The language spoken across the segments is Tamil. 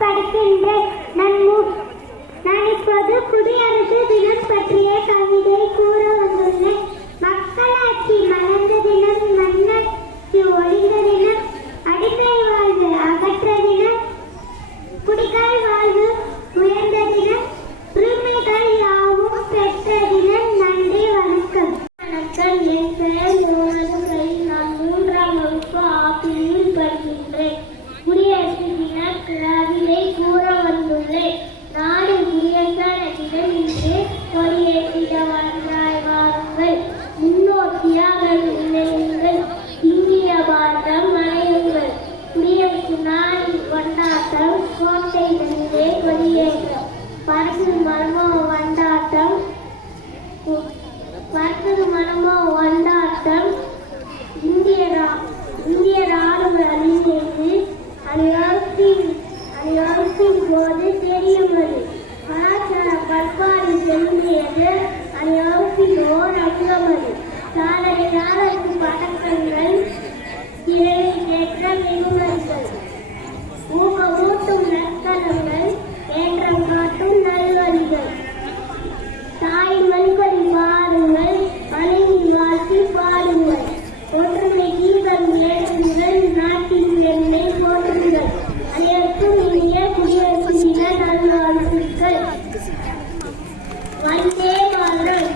படிக்கின்றேன். நான் இப்போது குடியரசு தினம் பற்றிய கவிதை கூற வந்துள்ளேன். மக்களாட்சி மலர்ந்த தினம், மன்னர்ச்சி ஒழிந்த தினம், அடிமை வாழ்வு அகற்ற தினம், குடிகால் வாழ்வு உயர்ந்த தினம், உரிமைகள் யாவும் பெற்ற தினம். நன்றி, வணக்கம். வணக்கம். என் பெயர் யோகை. நான் 3ஆம் வகுப்பு ஆப்பிரியில் படிக்கின்றேன். குடியரசு தின கவிதை கூற வந்துள்ளேன். நாடு குடியரசான தினம் இன்று கொடியேற்றிட வாருங்கள். முன்னோக்கியாக நினைவுங்கள். இந்திய பாரதம் அணையுங்கள். குடியரசு நாளின் கொண்டாட்டம் கோட்டை நன்றே கொடியேற்றம். பறக்குது மனமோ வண்டாட்டம், பறக்குது மனமோ வண்டாட்டம். இந்திய ராணுவ அணிந்தது அணிவகுப்பின் போது தெரியுமது. கலாச்சார பண்பாடு செலுத்தியது அணிவகுப்பின் ஓர் அங்கமது. சாதனையாளருக்கு பதக்கங்கள், திரையில் ஏற்ற வெகுமதிகள், ஊக்கமூட்டும் நற்கலங்கள், ஏற்றம் காட்டும் நல்வழிகள். தாய் மண்படி பாருங்கள், மனைவி வாழ்த்தி பாடுங்கள். ஒற்றுமை தீபம் ஏற்றுங்கள், நாட்டின் எண்ணெய் போற்றுங்கள். அனைவருக்கும் இனிய குடியரசு தின நல்வாழ்த்துக்கள். வந்தே மாதரம்.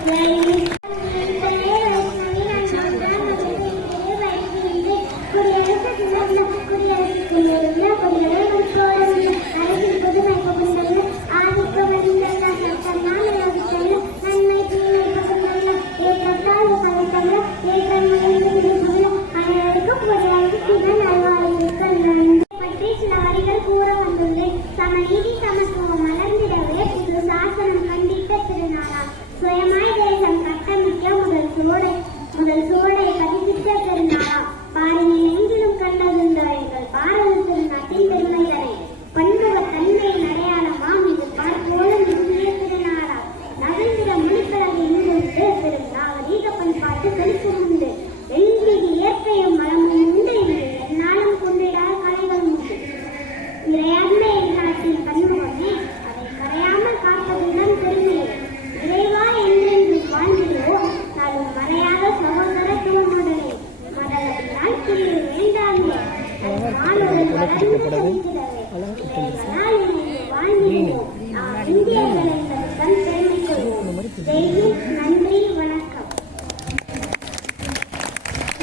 சமநீதி சமத்துவம் மலர்ந்திடவே புது சாசனம் கண்டித்த திருநாளாம். சுயமாய் தேசம் கட்டமைக்க முதல் சுவடை பதிப்பித்த திருநாளாம். பாரினில் எங்கிலும் கண்டதுண்டோ எங்கள் பாரத திருநாட்டின் பெருமைகளை. பன்முக தன்மையின் அடையாளமாம் இது பார்ப்போல முக்கிய திருநாளாம். நகர்ந்திட மொழிப்பழகு இங்குண்டு, பெரும் நாகரீக பண்பாட்டு செலுத்து உண்டு. எண்ணிதி இயற்கையும் மரமும் உண்டு, இது எந்நாளும் கொண்டிடாத கலைகள் உண்டு. இறையாண்மை நாட்டின் பன்முகமே, அதை கரையாமல் காப்பதிடம் பெருமையே. இறைவா என்றென்று வாழ்ந்திடுவோம், நாளும் மறையாத சகோதர திருமடலே. மதத்தினால் பிரிவு வேண்டாமே, வாழ்ந்திடுவோம். நாம் இந்தியர்கள் என்பதுதான் பெருமை கொள்வோம். நன்றி, வணக்கம்.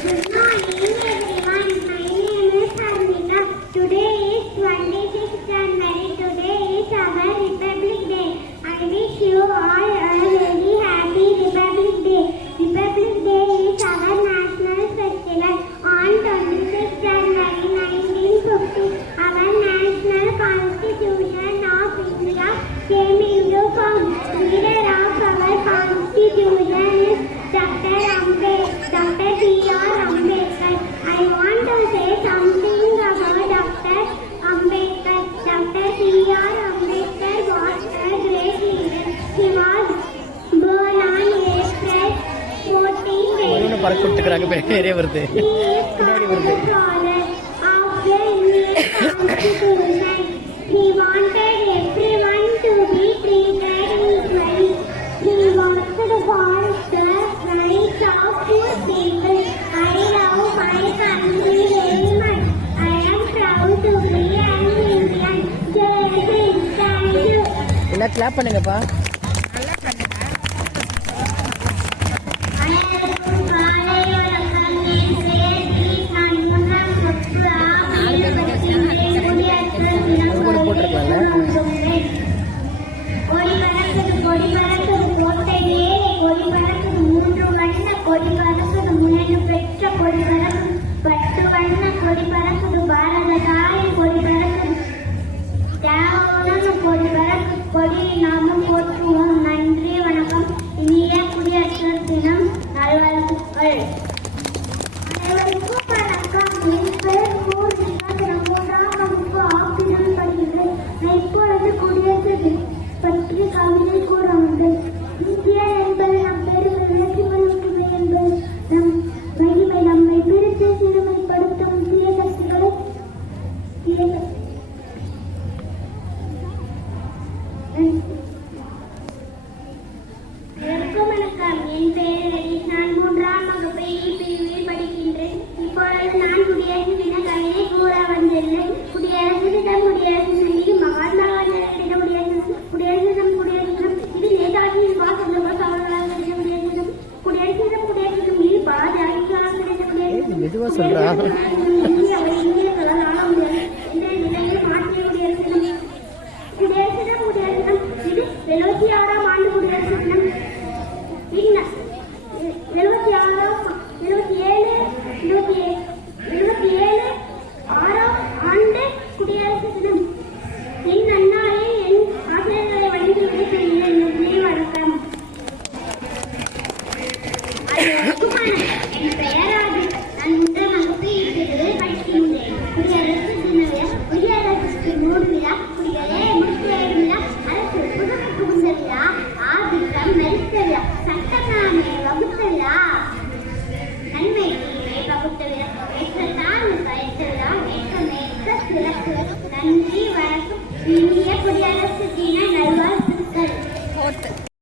Good morning everyone. My name is Harmina. Today is 26th January. Today is our Republic Day. I wish you all a very happy Republic Day. Republic Day is our national festival. On 26th January 1950, our national constitution of India came into form. Leader of our constitution is Dr. P.R. Ambedkar. I want to say something about Dr. Ambedkar. Dr. P.R. Ambedkar was a great leader. He was born on April 14. He is the father of the Indian Constitution. He wanted everyone to be treated equally. He worked for the rights of poor people. I love my country very much. I am proud to be an Indian. Jai Hind. Thank you. எல்லாம் கிளாப் பண்ணுங்கப்பா. நன்றி, வணக்கம். இனிய குடியரசு தினம் நல்வாழ்த்துக்கள். அனைவருக்கும் வணக்கம். என் பெயர் பூர்ணிகா. 3ஆம் வகுப்பு ஆப்பிரியில் படிக்கிறேன். நான் இப்பொழுது குடியரசு தினம் பற்றி கவிதை கூற வந்தேன். இந்தியா என்பது நம் பெருமை, விளக்கிகளுக்குமே என்பது நம் மகிமை. நம்மை பிரித்து சிறுமைப்படுத்தும் தீய சக்திகளை நன்றி, வணக்கம். இனிய குடியரசு தின நல்வாழ்த்துக்கள்.